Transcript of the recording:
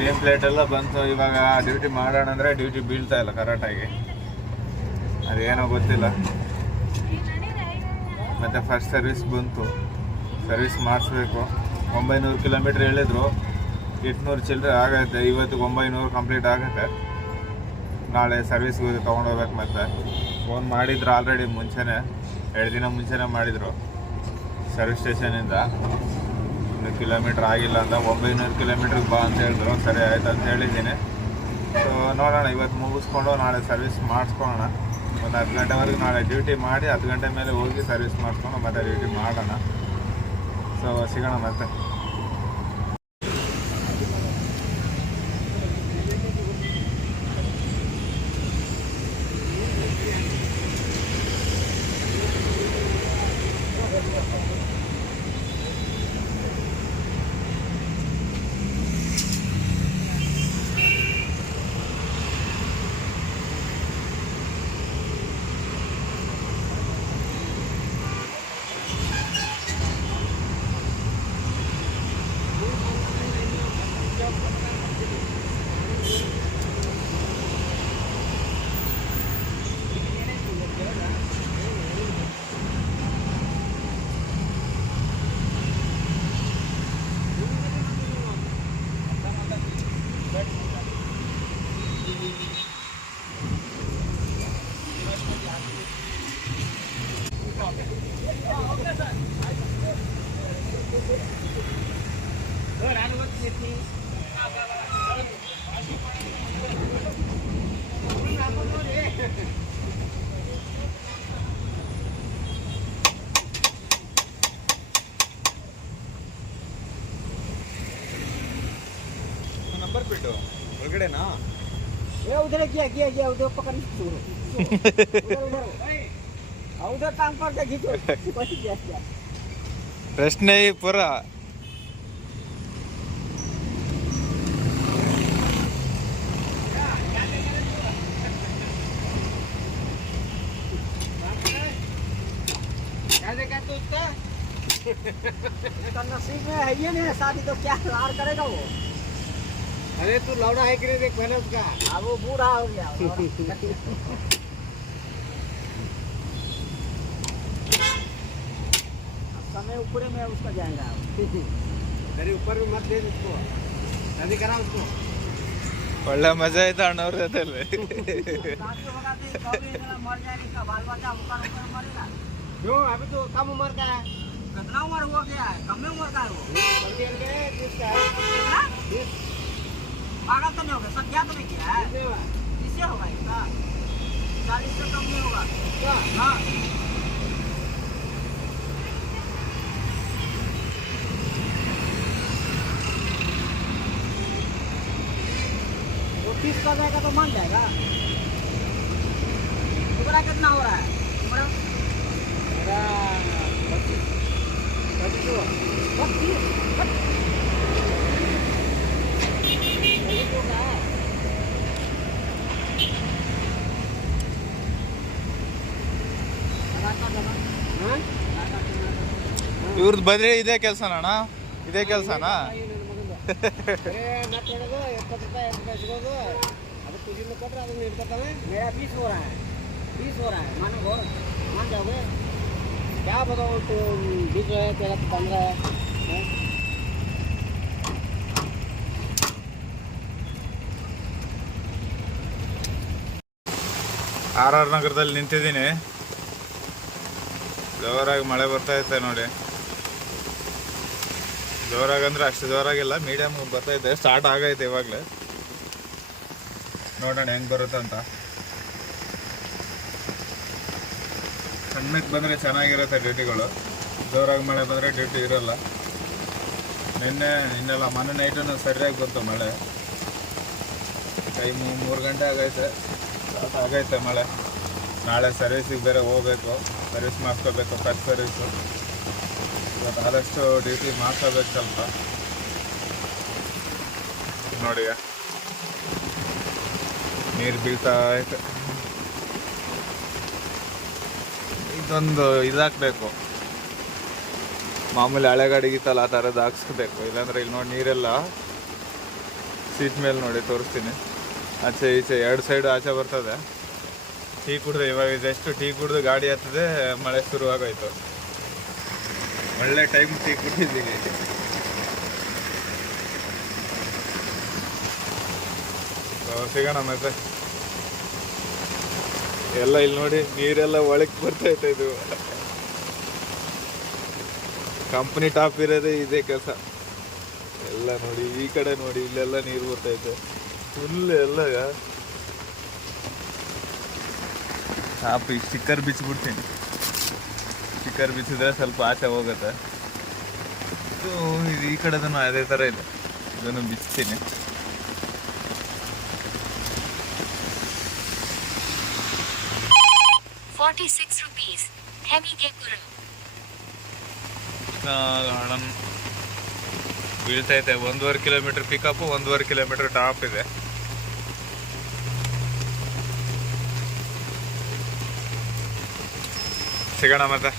Name plate ಎಲ್ಲ ಬಂತು. ಇವಾಗ ಡ್ಯೂಟಿ ಮಾಡೋಣ ಅಂದರೆ ಡ್ಯೂಟಿ ಬೀಳ್ತಾ ಇಲ್ಲ ಕರೆಕ್ಟಾಗಿ, ಅದೇನೋ ಗೊತ್ತಿಲ್ಲ. ಮತ್ತು ಫಸ್ಟ್ ಸರ್ವಿಸ್ ಬಂತು, ಸರ್ವಿಸ್ ಮಾಡಿಸ್ಬೇಕು. 900 ಕಿಲೋಮೀಟ್ರ್ ಹೇಳಿದ್ರು, 800 ಚಿಲ್ಲರೆ ಆಗೈತೆ. ಇವತ್ತಿಗೆ 900 ಕಂಪ್ಲೀಟ್ ಆಗುತ್ತೆ. ನಾಳೆ ಸರ್ವಿಸ್ಗೆ ತೊಗೊಂಡೋಗ್ಬೇಕು. ಮತ್ತು ಫೋನ್ ಮಾಡಿದ್ರು ಆಲ್ರೆಡಿ ಮುಂಚೆನೇ, 2 ದಿನ ಮುಂಚೆನೇ ಮಾಡಿದರು ಸರ್ವಿಸ್ ಸ್ಟೇಷನಿಂದ. ಇನ್ನು ಕಿಲೋಮೀಟ್ರ್ ಆಗಿಲ್ಲ ಅಂತ, 900 ಕಿಲೋಮೀಟ್ರಿಗೆ ಬಾ ಅಂತ ಹೇಳಿದ್ರು. ಸರಿ ಆಯ್ತು ಅಂತ ಹೇಳಿದ್ದೀನಿ. ಸೊ ನೋಡೋಣ, ಇವತ್ತು ಮುಗಿಸ್ಕೊಂಡು ನಾಳೆ ಸರ್ವಿಸ್ ಮಾಡಿಸ್ಕೊಳ್ಳೋಣ. ಒಂದು 10 ಗಂಟೆವರೆಗೆ ನಾಳೆ ಡ್ಯೂಟಿ ಮಾಡಿ 10 ಗಂಟೆ ಮೇಲೆ ಹೋಗಿ ಸರ್ವಿಸ್ ಮಾಡಿಸ್ಕೊಂಡು ಮತ್ತೆ ಡ್ಯೂಟಿ ಮಾಡೋಣ. ಸೊ ಸಿಗೋಣ ಮತ್ತೆ. नंबर प्लेट ಒಳಗಡೆನಾ? उधर किया उधर पकड़ उधर टांग पर खींचो प्रश्न ही पूरा नसीब में है ये नहीं शादी तो क्या लाड़ करेगा वो। अरे तू लौड़ा है कि नहीं देख पहले उसका। अब वो बूढ़ा हो गया समय ऊपर में उसका जाएगा। अरे ऊपर में मत दे उसको, शादी करा उसको। ಒಳ್ಳೆ ಮಜಾ ಆಯ್ತಾ ಅಣ್ಣವ್ರ ಜೊತೆಲಿ? मर जाएगी का बाल बच्चा ऊपर ऊपर मरेगा क्यों? अभी तो कम उम्र का है। कितना उम्र हो गया है? कम उम्र का है वो। कितना पागल तो नहीं होगा, सब क्या तो नहीं किया है, इससे होगा इसका 40 से कम नहीं होगा क्या? हाँ वो 30 का जाएगा तो मान जाएगा। तुम्हारा कितना हो रहा है? तुम्हारा मेरा 32 ಇವ್ರದ್ದು ಬರೀ ಇದೇ ಕೆಲಸನ ಅಣ್ಣ? ಇದೇ ಕೆಲಸನಾ? मेरा 20 हो रहा है, 20 हो रहा है। मानो मान जाओगे क्या बताओ? तो 20 है, तेरा 15 है। ಆರ್ ಆರ್ ನಗರದಲ್ಲಿ ನಿಂತಿದ್ದೀನಿ. ಜೋರಾಗಿ ಮಳೆ ಬರ್ತಾ ಇತ್ತೆ ನೋಡಿ. ಜೋರಾಗಂದ್ರೆ ಅಷ್ಟು ಜೋರಾಗಿಲ್ಲ, ಮೀಡಿಯಮ್ ಬರ್ತೈತೆ. ಸ್ಟಾರ್ಟ್ ಆಗೈತೆ ಇವಾಗಲೇ. ನೋಡೋಣ ಹೆಂಗೆ ಬರುತ್ತೆ ಅಂತ. ಸಣ್ಣಕ್ಕೆ ಬಂದರೆ ಚೆನ್ನಾಗಿರುತ್ತೆ ಡ್ಯೂಟಿಗಳು. ಜೋರಾಗಿ ಮಳೆ ಬಂದರೆ ಡ್ಯೂಟಿ ಇರೋಲ್ಲ. ಇನ್ನೆಲ್ಲ ಮೊನ್ನೆ ನೈಟು ಸರಿಯಾಗಿ ಬಂತು ಮಳೆ. ಟೈಮು 3 ಗಂಟೆ ಆಗೈತೆ, ಆಗೈತೆ ಮಳೆ. ನಾಳೆ ಸರ್ವಿಸಿಗೆ ಬೇರೆ ಹೋಗ್ಬೇಕು, ಸರ್ವಿಸ್ ಮಾಡಿಸ್ಕೋಬೇಕು, ಫಸ್ಟ್ ಸರ್ವಿಸು. ಇವತ್ತು ಆದಷ್ಟು ಡ್ಯೂಟಿ ಮಾಡ್ಕೋಬೇಕು ಸ್ವಲ್ಪ. ನೋಡಿ ನೀರು ಬೀಳ್ತಾ ಐತೆ. ಇದೊಂದು ಇದಾಕಬೇಕು, ಮಾಮೂಲಿ ಹಳೆ ಗಾಡಿಗಿತ್ತಲ್ಲ ಆ ಥರದ್ದು ಹಾಕ್ಸ್ಕೋಬೇಕು. ಇಲ್ಲಾಂದ್ರೆ ಇಲ್ಲಿ ನೋಡಿ ನೀರೆಲ್ಲ ಸೀಟ್ ಮೇಲೆ ನೋಡಿ ತೋರಿಸ್ತೀನಿ. ಆಚೆ ಈಚೆ ಎರಡು ಸೈಡು ಆಚೆ ಬರ್ತದೆ. ಟೀ ಕುಡ್ದು ಇವಾಗ ಜಸ್ಟ್ ಟೀ ಕುಡ್ದು ಗಾಡಿ ಹತ್ತದೆ, ಮಳೆ ಶುರುವಾಗೋಯ್ತು. ಒಳ್ಳೆ ಟೈಮ್ ಟೀ ಕುಡಿದಿದ್ದೀವಿ. ಸಿಗೋಣ ಮತ್ತೆ. ಎಲ್ಲ ಇಲ್ಲಿ ನೋಡಿ ನೀರೆಲ್ಲ ಒಳಗೆ ಬರ್ತೈತೆ. ಇದು ಕಂಪ್ನಿ ಟಾಪ್ ಇರೋದೇ ಇದೇ ಕೆಲಸ. ಎಲ್ಲ ನೋಡಿ ಈ ಕಡೆ ನೋಡಿ, ಇಲ್ಲೆಲ್ಲ ನೀರು ಬರ್ತೈತೆ ಫುಲ್. ಎಲ್ಲ ಟಾಪ್ ಈಗ ಸ್ಟಿಕ್ಕರ್ ಬಿಚ್ಚಿಬಿಡ್ತೀನಿ. ಸ್ಟಿಕ್ಕರ್ ಬಿಚ್ಚಿದ್ರೆ ಸ್ವಲ್ಪ ಆಚೆ ಹೋಗುತ್ತೆ. ಇದು ಈ ಕಡೆದೂ ಅದೇ ಥರ ಇದೆ, ಇದನ್ನು ಬಿಚ್ತೀನಿ. ಬೀಳ್ತೈತೆ. 1.5 ಕಿಲೋಮೀಟರ್ ಪಿಕಪ್, 1.5 ಕಿಲೋಮೀಟರ್ ಟಾಪ್ ಇದೆ. ಸಿಗೋಣ ಮತ್ತೆ.